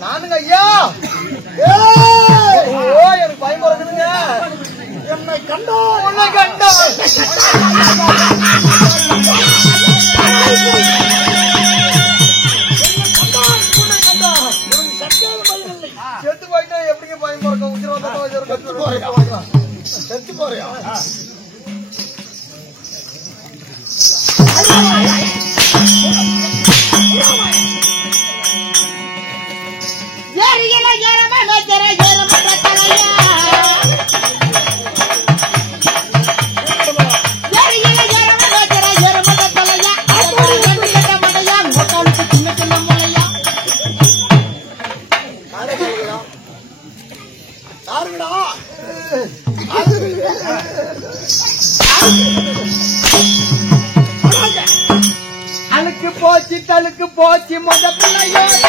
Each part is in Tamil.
நானுங்க ஐயா எனக்கு பயம் பிறகுதுங்க. என்னை கண்டா உன்னை கண்டா செத்து போயிட்டா எப்படிங்க பயம் பிறக்கும்? உச்சிரம் செத்து போறியா? அழுக்கு போச்சு தழுக்கு போச்சு மொத பிள்ளையோட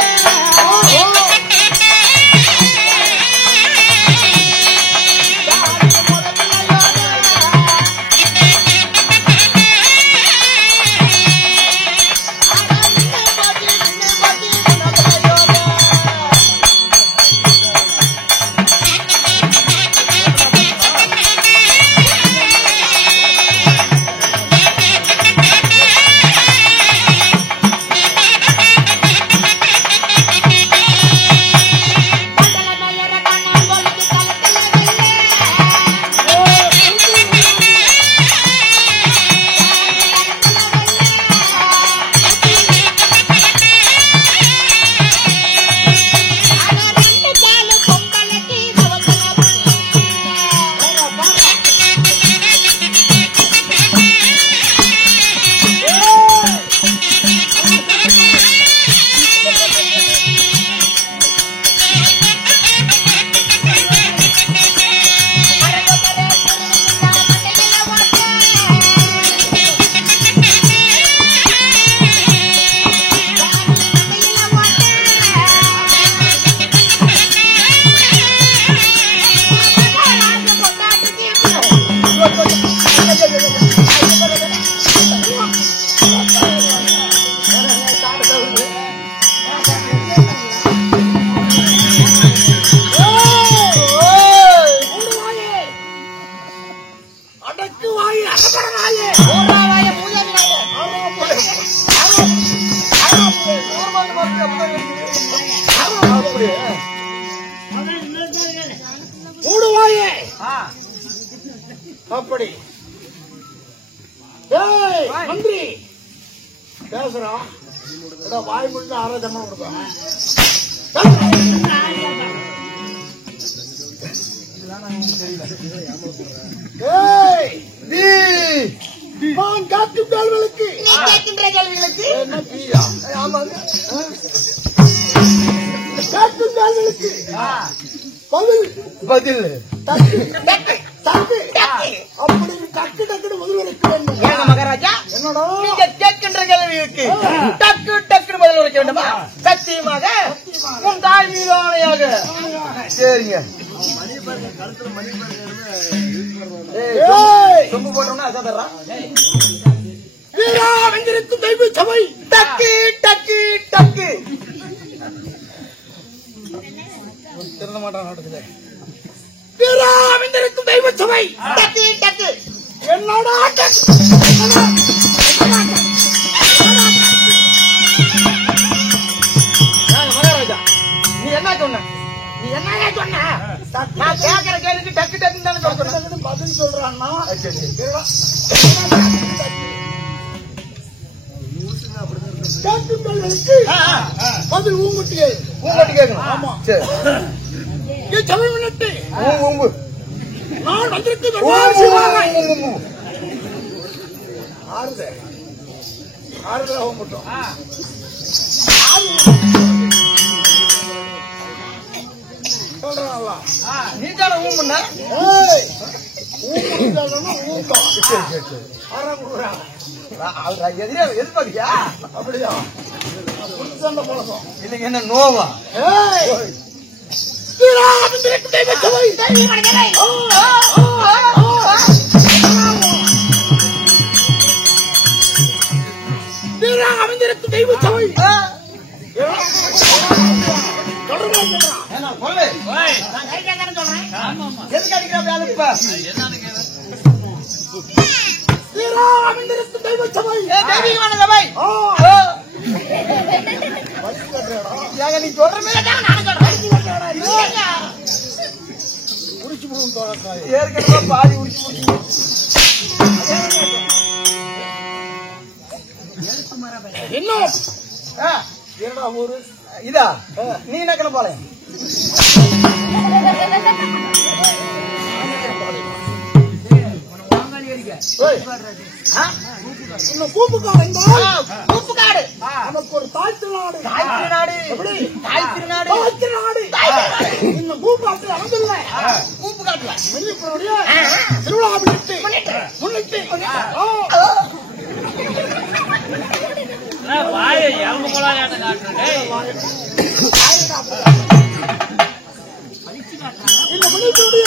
அப்படி மந்திரி பேசுறான். வாய் முடிஞ்ச ஆரோக்கியமா கொடுப்பாங்க. நான் கேட்கும் கேள்விகளுக்கு என்ன பீயா? ஆமாங்க, கேட்கும் கேள்விகளுக்கு பதில் அப்படி டக்கு டக்குன்னு பதில் உரைக்க வேண்டும். மகாராஜா, என்னோட நீங்க கேட்கின்ற கேள்விக்கு டக்கு டக்குன்னு பதில் உரைக்க வேண்டுமா? சத்தியமாக உன் தாய் மீது ஆணையாக. சரிங்க, சொம்பு போட்டோம்னா அதான் தர்றான். வெஞ்சிருக்கும் தெய்வ சபை டக்கு டக்கு டக்கு திருந்த மாட்டான். நடக்குது வீராவிந்திருக்கும் தெய்வ சபை டக்கு டக்கு என்னோட மகாராஜா, நீ என்ன சொன்ன? நீ என்ன சொன்ன? நான் கேட்கிற கேள்விக்கு டக்கு டக்குன்னு தானே சொல்றேன். பதில் சொல்றான்னா பதில் ஊங்குட்டி கேட்கணும். ஆமா, சரி. சபை முன்னிட்டு நான் வந்திருக்க நீ தானே ஊம்புண்ண எதிர்பார்க்கியா? அப்படியா? இல்லைங்க, என்ன நோவா? தெய்வ சபை அமைந்திருக்கும் தெய்வ சபை தெய்வீகமான சபை நீ சொல்ற உரிச்சு போகும் தோழத்தாய் ஏற்கனவே பாதி உரிச்சு இன்னும் என்னடா ஊரு இதா நீ நக்கல பாளையம் இன்னும் பூப்புக்காடு பூப்புக்காடு நமக்கு ஒரு தாய்த்திருநாடு தாய்த்திருநாடு இன்னும் பூப்பாட்டில் அமைந்தில்ல பூப்புக்காட்டுல திருவிழா முன்னிட்டு வாயை எலும்பு கொள்ளாத இந்த முன்னிட்டுடைய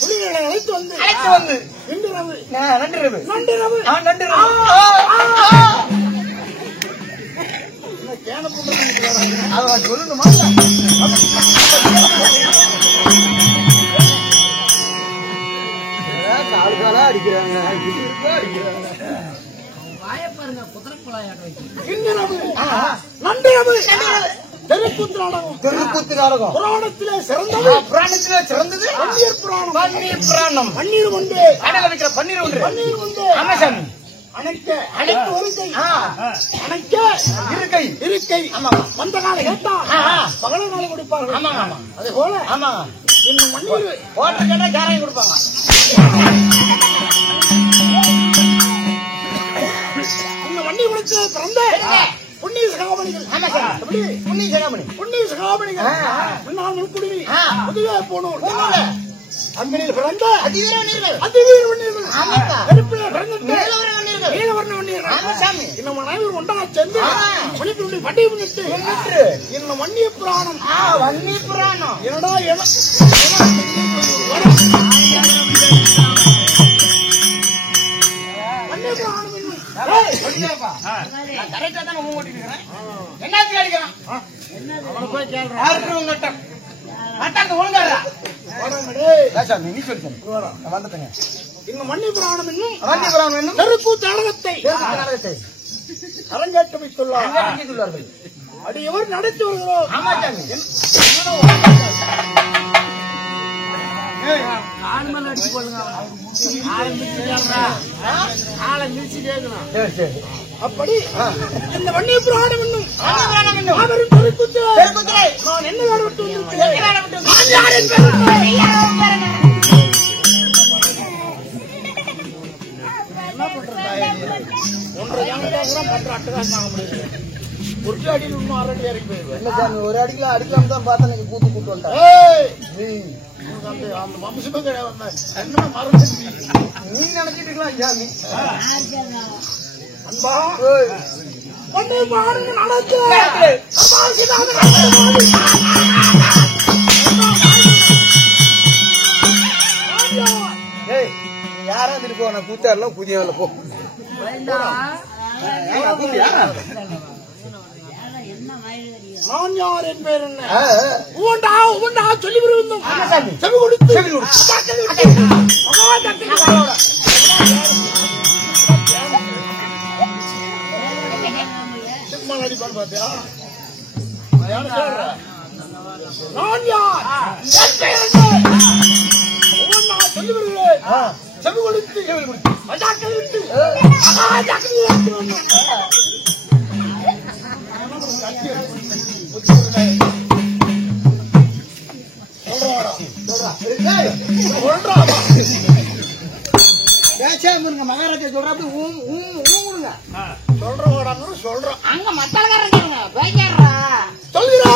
புலிகளை அழைத்து வந்து நன்றிரவு சொல்லணுமா கால்காலா அடிக்கிறாங்க தெருக்கூத்து நாடகம் புராணத்திலே சிறந்தது பன்னீர் உண்டு பன்னீர் உண்டு இருக்கை வந்த நாளை கேட்டா பகல நாளை கொடுப்பார்கள் அதே போல இன்னும் மண்ணீர் ஓட்டர் கேட்டா கேரையும் கொடுப்பாங்க இந்த வண்டி கொடுத்து பிறந்த புண்ணிய சகாமணிகள் புண்ணிய சகாமணிகள் முன்னாள் முன்குடி புதுவே போனோம் அங்கனில் பிறந்த அதிவீர வண்ணீர்கள் நீலவர்ண வண்ணீர்கள் இன்னும் அனைவரும் ஒன்றாக சேர்ந்து மணிக்குள்ளி பண்டி முன்னிட்டு இன்னும் வன்னிய புராணம் என்னடா வன்னிய புராணம் கரெக்டா தான் ஓட்டிருக்கிறேன் என்ன அடிக்கிறான் அவனை போய் கேள்றான் நீ சொல்லி வந்துட்டேங்க இன்னும் வன்னிய புராணம் இன்னும் தெருக்கூத்து நாடகத்தை அரங்கேற்ற வைத்துள்ளார் அடியவர் நடத்தி வருகிறோம் அடிச்சு கொள்ளுங்க அப்படி இந்த வன்னிய புராணம் இன்னும் நான் என்ன வேலை விட்டு என்ன பண்றேன் ஒன்றரை ஜானதா கூட மற்ற அட்டகாசம் ஆக முடியாது ஒரு அடியில் இன்னும் அரை அடி இறங்கி போயிருவேன் ஒரு அடிக்கல அடிக்கலாம் தான் பார்த்தா நீங்க கூத்து கூட்டு வந்துட்டேன் அந்த வம்சமே கிடையாது என்ன மறந்து நீ நினைச்சிட்டு இருக்கலாம் ஜாமி அன்பா வன்னிய புராணம் நடக்கு யாரா திருப்போ நான் கூத்தாடலாம் புதியவன்ல போ நான் யார் என்பேர் என்ன உண்டா சொல்லி விரும்பும் செவி கொடுத்து அடிப்பான் பாத்தியா நான் யார் சொல்லி விரும்புகிறேன் செவி கொடுத்து மகாராஜா சொல்றாங்க சொல்றோம் அங்க மத்தக்காரங்க பேஜாரா சொல்கிறாங்க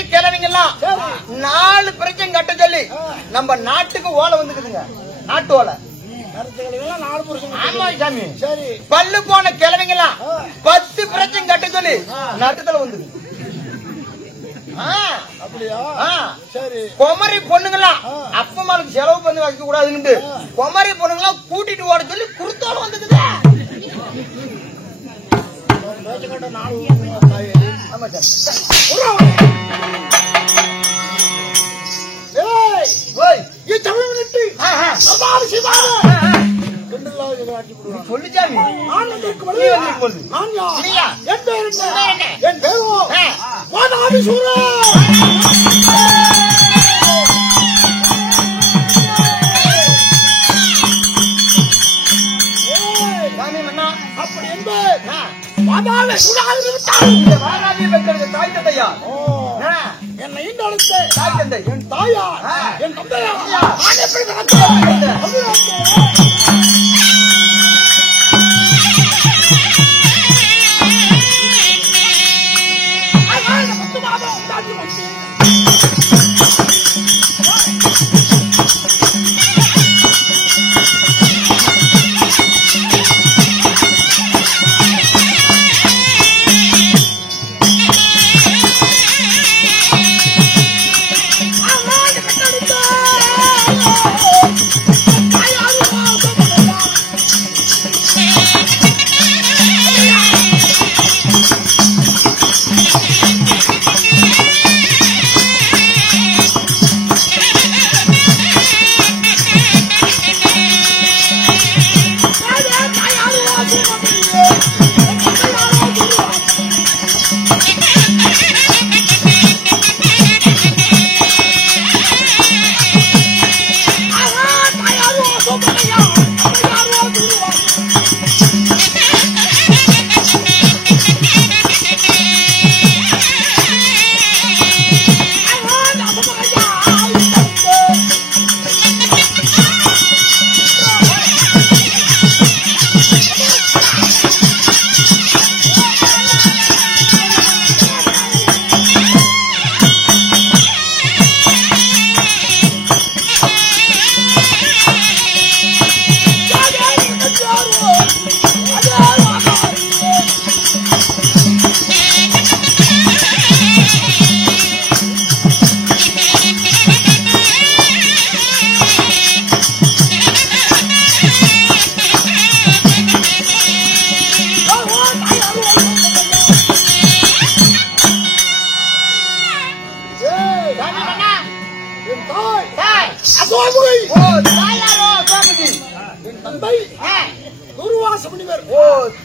படிச்ச கிழவிங்க எல்லாம் 4 பிரச்சனை கட்ட சொல்லி நம்ம நாட்டுக்கு ஓலை வந்துக்குதுங்க. நாட்டு ஓலை. ஆமா சாமி. சரி. பல்லு போன கிழவிங்க எல்லாம் 10 பிரச்சனை கட்ட சொல்லி நாட்டுல வந்துது. அப்படியா? சரி. குமரி பொண்ணுங்கெல்லாம் அப்பமாளுக்கு செலவு பண்ணி வைக்க கூடாதுன்னு குமரி பொண்ணுங்கெல்லாம் கூட்டிட்டு ஓட சொல்லி குறுத்தோட வந்துக்குது. ஆமா சார். சொல்லிச்சாமி என் பேரோ வாதாபி சூரா. அப்படி என்பது வாதாபி சூடாக வாதாபி பெற்றது தாய் தந்தையா? என்னை ஈண்டெடுத்த தாய் தந்தை என் தாயா என் தந்தையா நான் எப்படி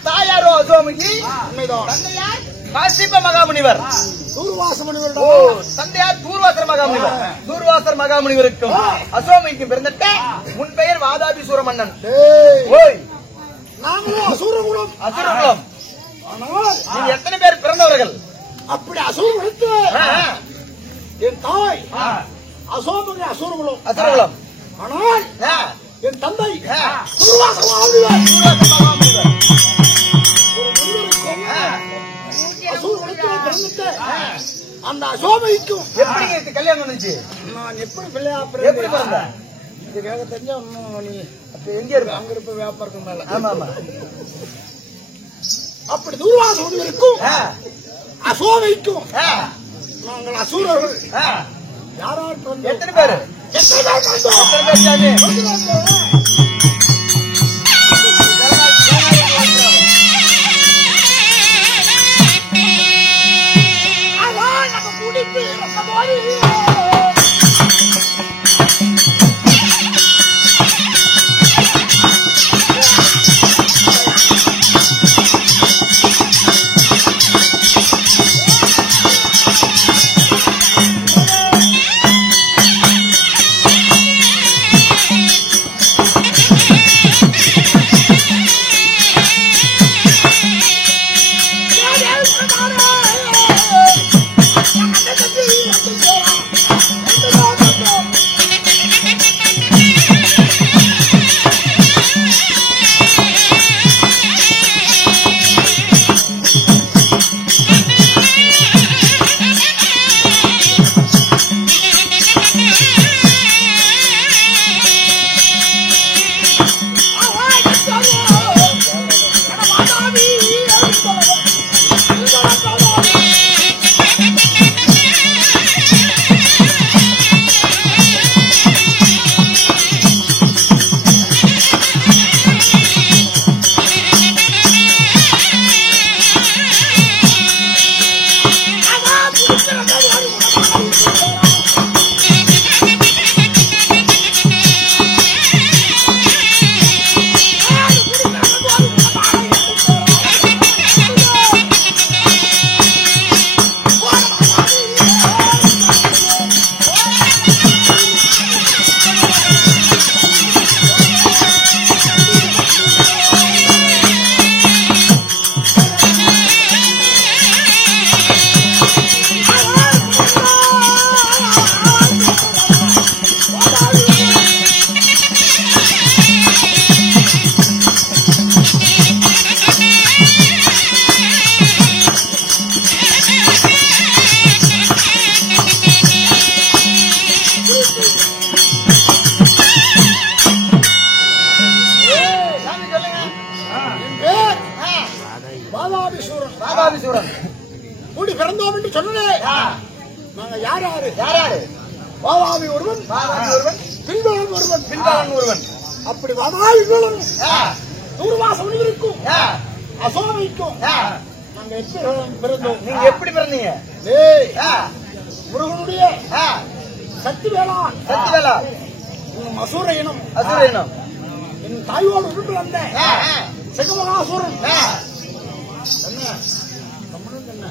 தாயாரோ அசோமுகி காசிப்ப மகாமுனிவர். தந்தையார் தூர்வாசர் மகாமுனிவர். தூர்வாசர் மகாமுனிவருக்கும் அசோமிக்கும் பிறந்துட்ட உன் பெயர் வாதாபி சூரமன்னன். அசுரகுலம். நீங்க எத்தனை பேர் பிறந்தவர்கள்? அப்படி அசுரகுலத்து என் தாய் அசோமுகி அசுரகுலம். அசுரகுலம். ஆனால் என் தந்தை அந்த அசோமைக்கும் எப்படி கல்யாணம் வந்துச்சு? நான் எப்படி பிள்ளையா எப்படி பிறந்த? இது கேட்க தெரிஞ்சா நீ எங்க இருக்க? அங்க இருப்ப வியாபாரத்துக்கு மேல. ஆமா ஆமா. அப்படி தூர்வாச முனிவருக்கும் அசோமைக்கும் நாங்கள் அசூரர்கள். யாராவது எத்தனை பேரு? யாரு? வாதாபி ஒருவன், வாதாபி ஒருவன், பின்பாளன் ஒருவன், பின்பாளன் ஒருவன். அப்படி வாதாபி ஒருவன் தூர்வாச முனிவருக்கும் ஆ, அசோமிக்கும் ஆ. நாங்க எப்படி பிறந்தோம்? நீங்க எப்படி பிறந்தீங்க? ஏய், ஆ, முருகனுடைய ஆ. சக்தி வேளாண் சத்தியவேலா, அசூர இனம். அசுர இனம். என் தாயோடு உருண்டு வந்த ஆ, ஆ, சிகமகாசூரன். ஆ. என்ன தமிழன் என்ன?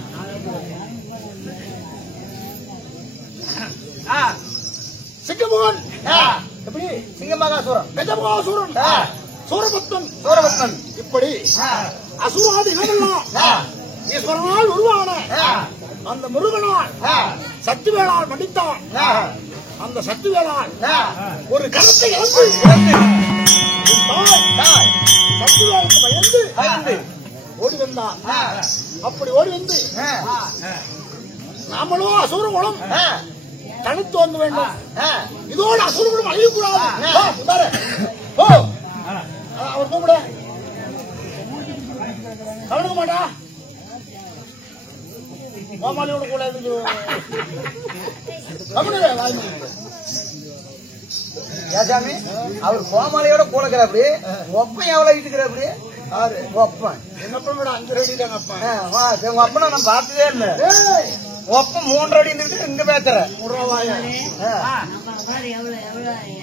ஆ, சிங்கமோகன் ஆ. எப்படி? சிங்கமகாசுரன், கஜமகாசூரன், ஆ. சூரபத்மன், சூரபத்மன். இப்படி ஆ, அசுராதி இனமெல்லாம் ஆ, ஈஸ்வரனால் உருவான ஆ, அந்த முருகனால் ஆ, சக்தி வேளாண் மடித்தான். ஆ, அந்த சக்தி வேளாண் ஆ. ஒரு கருத்தை இழந்து இறந்து, என் தாய் தாய், சக்தி வேளுக்கு பயந்து பயந்து, ஓடி வந்தான். ஆ, அப்படி ஓடி வந்து ஆ, நாமளும் அசுர குலம் ஆ, தனித்து வாங்க வேண்டும். ஆ. இதோடு அசுர குலம் அழியக்கூடாது. ஆ. ஓ அவர் கூப்பிட கவனிக்க மாட்டா மாமாலியோட கூட இருந்து ஏசாமி, அவர் கோமாளியோட கூடக்கிறாப்படி, ஒப்பன் எவ்வளவு இட்டுக்கிறாப்படி? யாரு ஒப்பன். என்னப்பா விட 5 அடி தாங்க அப்பா. உங்க அப்பனை நான் பார்த்ததே இல்ல. ஏய், ஒப்பன் 3 அடி இருந்துட்டு இங்க பேசுற. முருகவாயா. ஆ,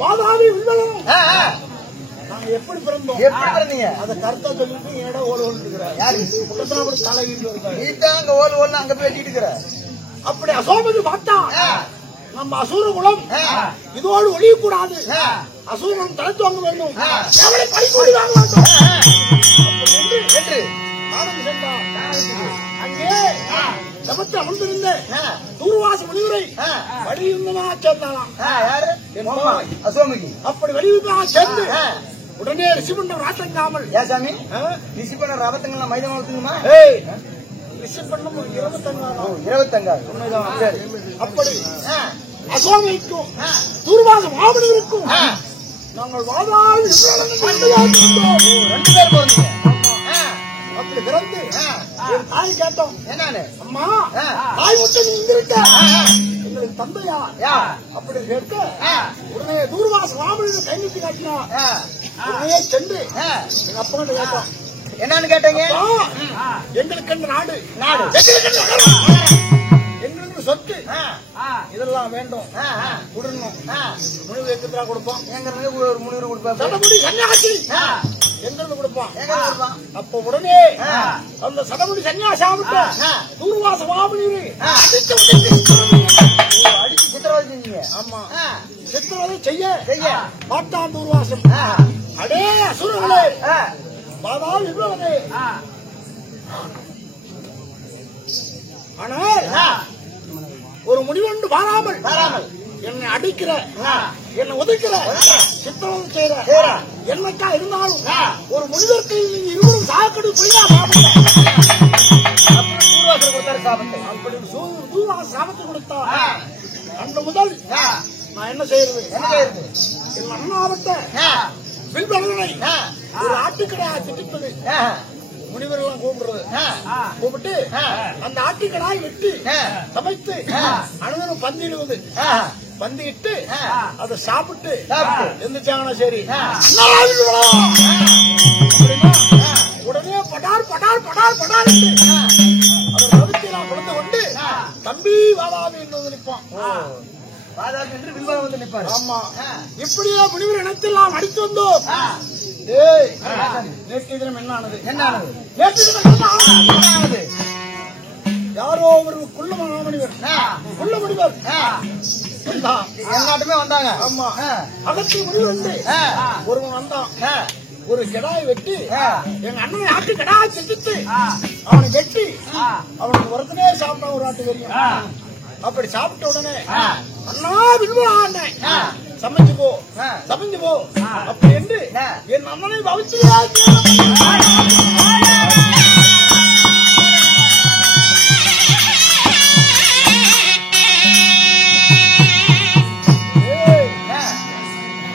வாதாபி வில்லலும் ஆ, ஆ. நாங்க எப்படி பிறந்தோம்? எப்படி பிறந்தீங்க? அதை கருத்தா சொல்லிட்டு ஏடா ஓடு இருக்கிறார். யாரு? உள்ளத்துல ஒரு தலை வீட்டு இருக்காரு. நீட்டா அங்க ஓல் ஓல்னு அங்க போய் வச்சுட்டு இருக்கிற. அப்படி அசோமதி பார்த்தா ஆ, நம்ம அசூர குலம் ஆ, இதோடு ஒழியக்கூடாது. ஆ, அசூரம் தடுத்து வாங்க வேண்டும். ஆ. எவனை பறிக்கொடி வாங்க வேண்டும். ஆ. அப்படி என்று என்று நானும் சென்றான். அங்கே சமத்து அமர்ந்திருந்த ஆ, தூர்வாச முனிவரை ஆ, வடிவந்தமா சேர்ந்தானாம். ஆ, யாரு? அசோமிக்கு. அப்படி வடிவந்தமா சேர்ந்து ஆ. உடனே ரிஷிமன்றம் ராட்டங்காமல் ஏசாமி, ரிசி பண்ண ரபத்தங்கள மைதானம் வளர்த்துங்கம்மா. ஏய் ரிஷிமன்றம் 25 25. சரி. அப்படி ஆ, அசோமிக்கும் ஆ, தூர்வாச மாமனிதருக்கும் ஆ. நாங்கள் வாதாள் 2 பேர் போறீங்க. ஆ, அப்படி பிறந்து ஆ. என் தாய் கேட்டோம். என்னன்னு? அம்மா ஆ. தாய் விட்டு நீ இங்க இருக்க ஆ, ஆ. எங்களுக்கு தந்தையா யா. அப்படி கேட்க ஆ, உடனே தூர்வாச மாமனிதர் கை நீட்டி காட்டினா. ஆ, உடனே சென்று ஆ. எங்க அப்பா கிட்ட கேட்டோம். என்னன்னு கேட்டீங்க? அப்பா, எங்களுக்கு இந்த நாடு நாடு. எங்களுக்கு இந்த நகரம், எங்களுக்கு சொத்து ஆ, இதெல்லாம் வேண்டும். ஆ, ஆ. விடணும். ஆ. முடிவு எங்கத்துல கொடுப்போம். எங்க ஒரு முனிவர் கொடுப்பாரு. சடமுடி சன்னியாசி ஆ. எங்கிருந்து கொடுப்பான். எங்க கொடுப்பான்? அப்ப உடனே ஆ. அந்த சடமுடி சன்னியாசி ஆகட்டும் ஆ. தூர்வாச மாமனிதரை ஆ. அடித்து விட்டு அடிச்சு சித்திரவதை செஞ்சீங்க. ஆமா ஆ, சித்திரவதை செய்ய செய்ய. மாட்டான் தூர்வாசம். ஆ, அடே அசுரர்களே ஆ, பாதாள் இவ்வளவு. ஆ. ஆனால் ஆ. ஒரு முடிவென்று வாராமல் வராமல். என்னை அடிக்கிற ஆ. என்னை உதைக்கிற உதைக்கிற. சித்திரவதை செய்யற செய்யற. என்னக்கா இருந்தாலும் ஆ. ஒரு முடிவெடுத்து நீங்க இருவரும் சாக்கடி புரியா சாப்பிட்ட அப்புறம் பூர்வாசர் கொடுத்தாரு சாபத்தை. அப்படி தூர்வாச சாபத்தை கொடுத்தா ஆ. அந்த முதல் ஆ. நான் என்ன செய்யறது? என்ன செய்யறது? என் அண்ணாவட்ட ஆ, வில்வலனை ஆ, ஒரு ஆட்டுக்கடா திட்டிப்பது ஆ, முனிவர்கள் கூப்பிடுறது. ஆ, கூப்பிட்டு ஆ. அந்த ஆட்டுக்கடாய் வெட்டி ஆ. சமைத்து ஆ. அனுதனம் பந்திடுவது. ஆ. பந்திட்டு ஆ. அதை சாப்பிட்டு சாப்பிட்டு. எந்திரிச்சாங்கன்னா சரி. ஆ. அப்படின்னா உடனே படார் படார் படார் படார் அதை ரவித்து நான் கொடுத்து கொண்டு தம்பி வாதாவி என்று நிற்பான். பாதாளம் என்று வில்வலம் வந்து நிற்பாரு. ஆமா ஆ. இப்படியே முனிவர் இனத்தெல்லாம் அடித்து வந்தோம். ஆ. ஏய் நேற்று தினம் என்ன ஆனது? என்ன ஆனது? நேற்று தினம் என்ன ஆனது? என்ன ஆனது? யாரோ ஒரு குள்ள மனிதர் ஆ. குள்ள மனிதர் ஆ. வந்தான். எல்லாட்டுமே வந்தாங்க. ஆமா ஆ. அதற்கு முடிவு வந்து ஆ. ஒருவன் வந்தான். ஆ. ஒரு கிடாய் வெட்டி ஆ. எங்க அண்ணன் ஆட்டு கிடாய் செஞ்சுட்டு அவனை வெட்டி அவனுக்கு ஒருத்தனே சாப்பிட்டா ஒரு ஆட்டு தெரியும். அப்படி சாப்பிட்ட உடனே அண்ணா வில்வா அண்ணன் சமைஞ்சு போ ஆ. சமைஞ்சு போ அப்படி என்று ஆ. என் அண்ணனை பவிச்சு ஆ.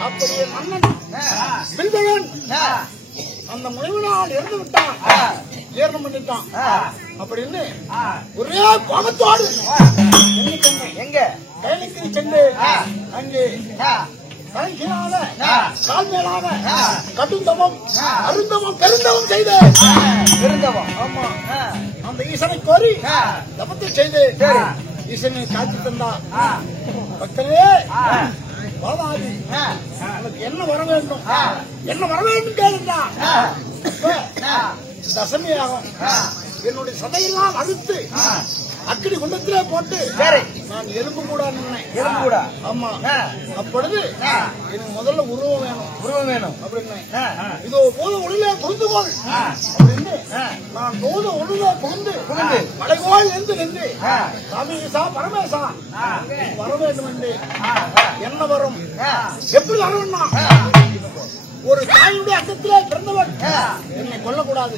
அப்படி என் அண்ணன் ஆ. வில்வன் ஆ. அந்த முனைவினால் இறந்து விட்டான். ஆ. ஜீரணம் பண்ணிட்டான் அப்படின்னு ஒரே கோபத்தோடு எங்க கைலுக்கு சென்று அங்கே கால் மேலாக கடுந்தவம் அருந்தவம் பெருந்தவம் செய்த இருந்தவன் ஆமா அந்த ஈசனை கோரி தபத்தை செய்து ஈசனை காத்து தந்தா பக்தரே பாலாதி எனக்கு என்ன வர வேண்டும் என்ன வர வேண்டும் கேளுண்டா தசமி ஆகும் என்னுடைய சதையெல்லாம் அழுத்து அக்கடி குண்டத்திலே போட்டு நான் எலும்பு கூட நின்னேன் எலும்பு கூட ஆமா அப்பொழுது எனக்கு முதல்ல உருவம் வேணும் அப்படின்னு இதோ போத ஒளியிலே புரிந்துகோள் அப்படின்னு நான் போத ஒளியிலே புகுந்து மலைகோள் என்று நின்று சாமிசா பரமேசா வர வேண்டும் என்று என்ன வரும் எப்படி வரணும்னா ஒரு தாயுடைய அங்கத்திலே பிறந்தவன் என்னை கொல்லக்கூடாது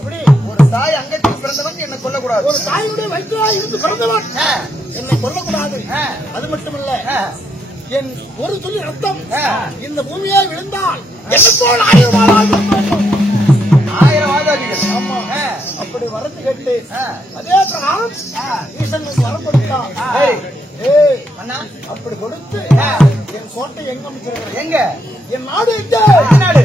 எப்படி ஒரு தாய் அங்கத்தில் பிறந்தவன் என்னை கொல்லக்கூடாது ஒரு தாயுடைய வயிற்றாய் இருந்து பிறந்தவன் என்னை கொல்லக்கூடாது அது மட்டுமல்ல என் ஒரு துளி ரத்தம் இந்த பூமியை விழுந்தால் எனக்கோள் 1000 வாதாதிகள் ஆமா அப்படி வரத்து கேட்டு அதே பிரகாரம் ஈசனுக்கு வரம் கொடுத்தான் அண்ணா அப்படி கொடுத்து என் கோட்டை எங்க அமைச்சிருக்கிறேன் எங்க என் நாடு நாடு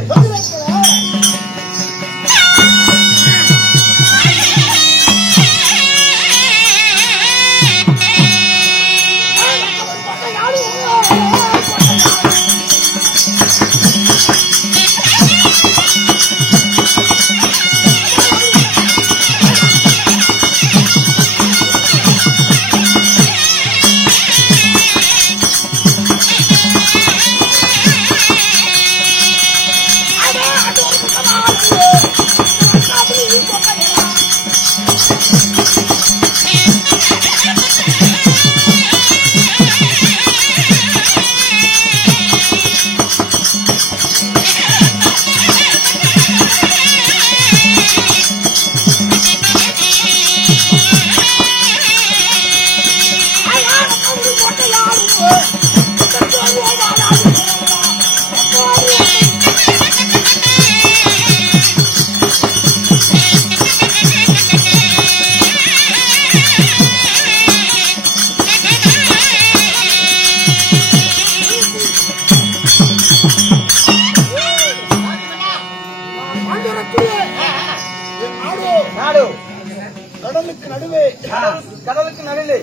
கடலுக்கு நடுவே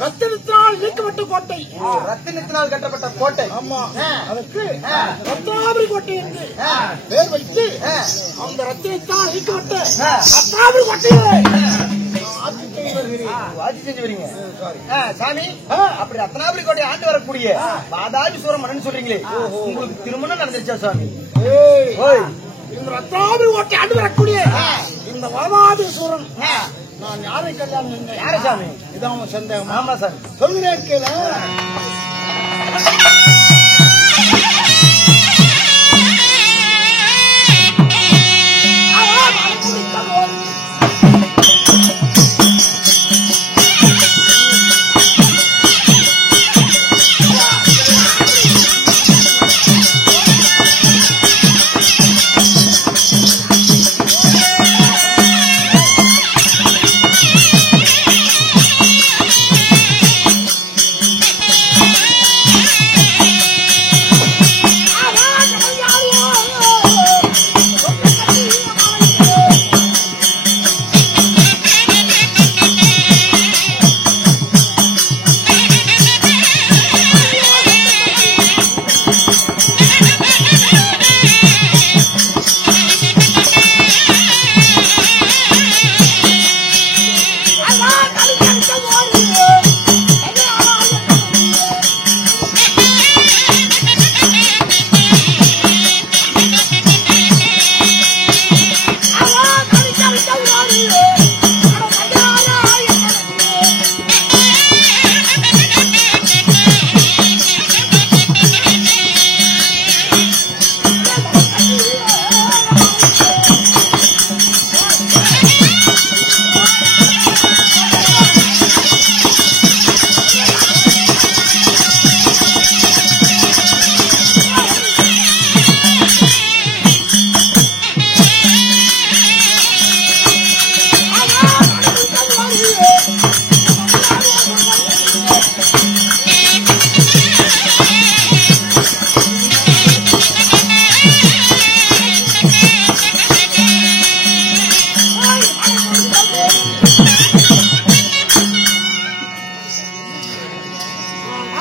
ரத்தினத்தினால் இயக்கப்பட்ட கோட்டை ரத்தினத்தினால் கட்டப்பட்ட கோட்டை ஆமா அதற்கு ரத்னாபுரி கோட்டை என்று பேர் வைத்து அந்த ரத்தினத்தால் இயக்கப்பட்ட ரத்னாபுரி கோட்டையை ஆட்சி செஞ்சு வரீங்க சாமி அப்படி ரத்னாபுரி கோட்டை ஆண்டு வரக்கூடிய பாதாபிசூரம் மன்னன் சொல்றீங்களே உங்களுக்கு திருமணம் நடந்துச்சா சாமி இந்த ரத்னாபுரி கோட்டை ஆண்டு வரக்கூடிய இந்த பாதாபிசூரன் நான் யாரை கல்யாணம் பண்ணேன் யாரு சாமி இதான் சந்தேகம் ஆமா சாமி சொல்கிறேன் கேள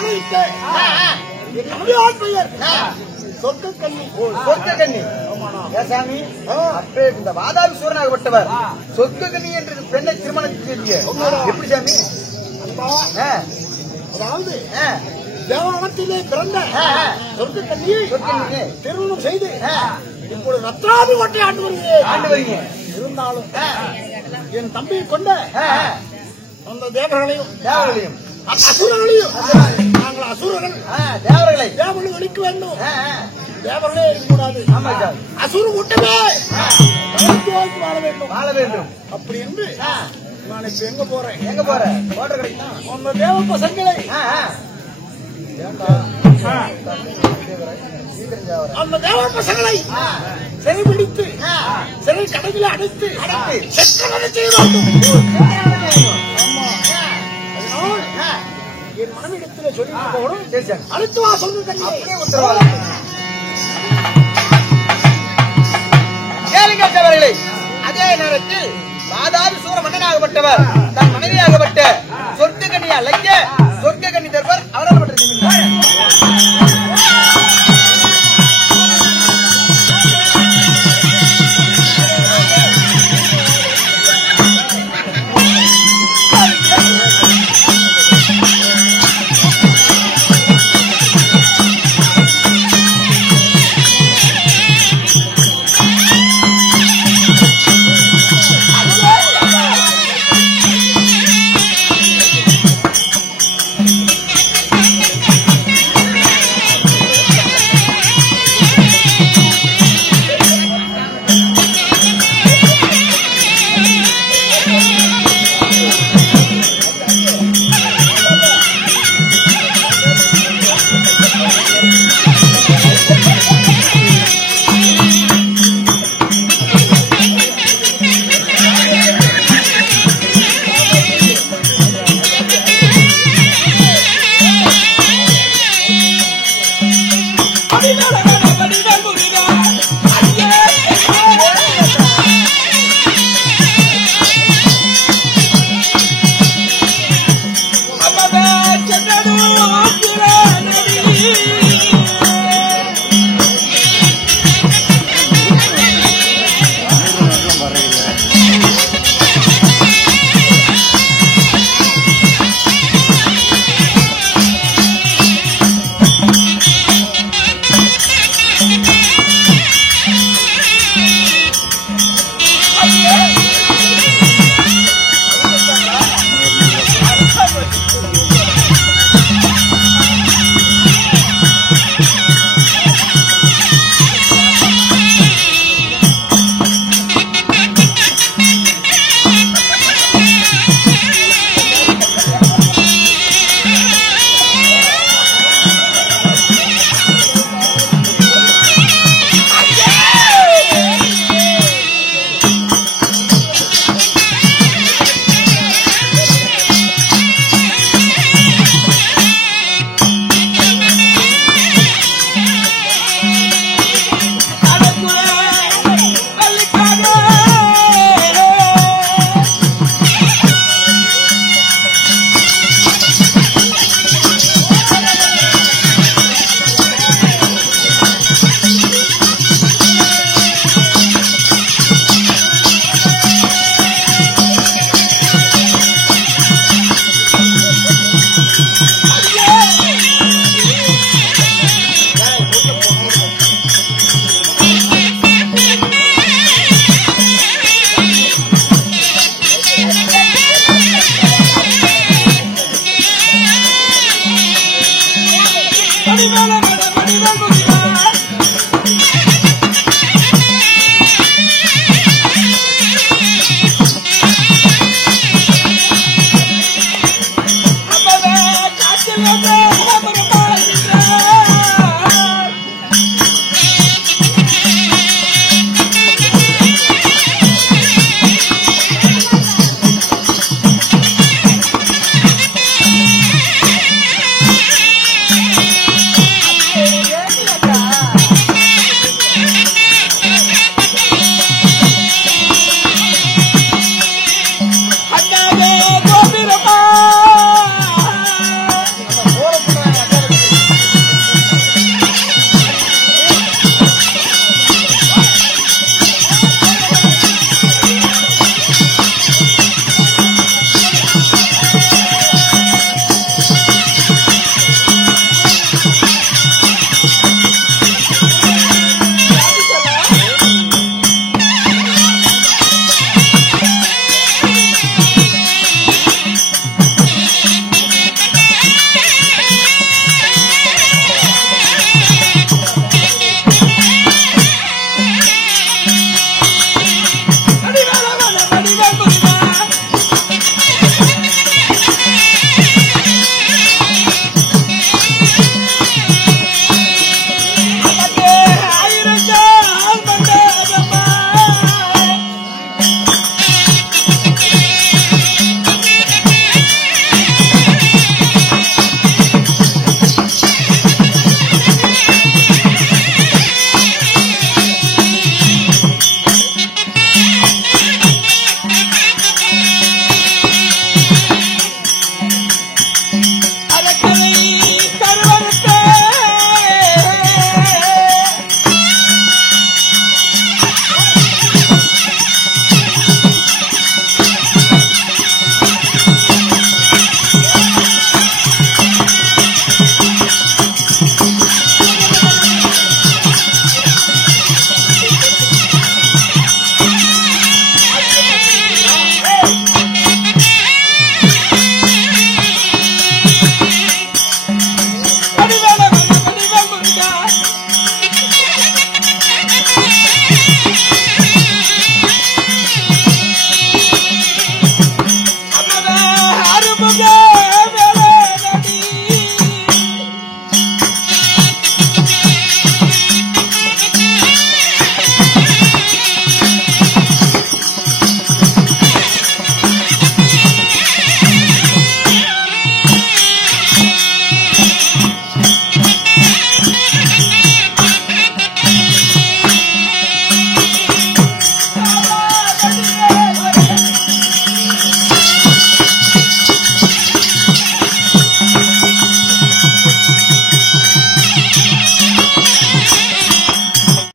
ஆணையிட்ட என் மனைவியார் பெயர் சொர்க்கக்கண்ணி. சொர்க்கக்கண்ணி. ஏன் சாமி? அப்பே இந்த வாதாபி சூரனாகப்பட்டவர் சொர்க்கக்கண்ணி என்று பெண்ணை திருமணம் செய்ய எப்படி சாமி? அதாவது தேவாலயத்திலே பிறந்த சொர்க்கக்கண்ணியை திருமணம் செய்து இப்பொழுது ரத்னாபி ஒற்றை ஆண்டு வருகிறேன். இருந்தாலும் என் தம்பியை கொண்ட அந்த தேவர்களையும் அசுரர்களையும் நாங்கள் அசுரர்கள் தேவர்கள் ஒழிக்க வேண்டும். தேவர்களே இருக்கக்கூடாது, அசுர கூட்டமே வாழ வேண்டும். அப்படி என்று நான் இப்ப எங்க போறேன்? ஓட்டர் கிடைக்கும் உங்க தேவ பசங்களை அந்த தேவ பசங்களை சிறைபிடித்து சிறை கடையில் அடைத்து செக்கவதை செய்ய வேண்டும். என் மனைவிடத்தில் சொல்லிட்டு போகணும். அழைத்து வா சொல்லுங்க. உத்தரவாதம் கேளுங்கவர்களே. அதே நேரத்தில் வாதாபி சூர மன்னனாகப்பட்டவர் தன் மனைவியாகப்பட்ட சொர்க்கக்கண்ணியை அழைக்க சொர்க்கக்கண்ணி தருவார். அவரால் மட்டும் Hadi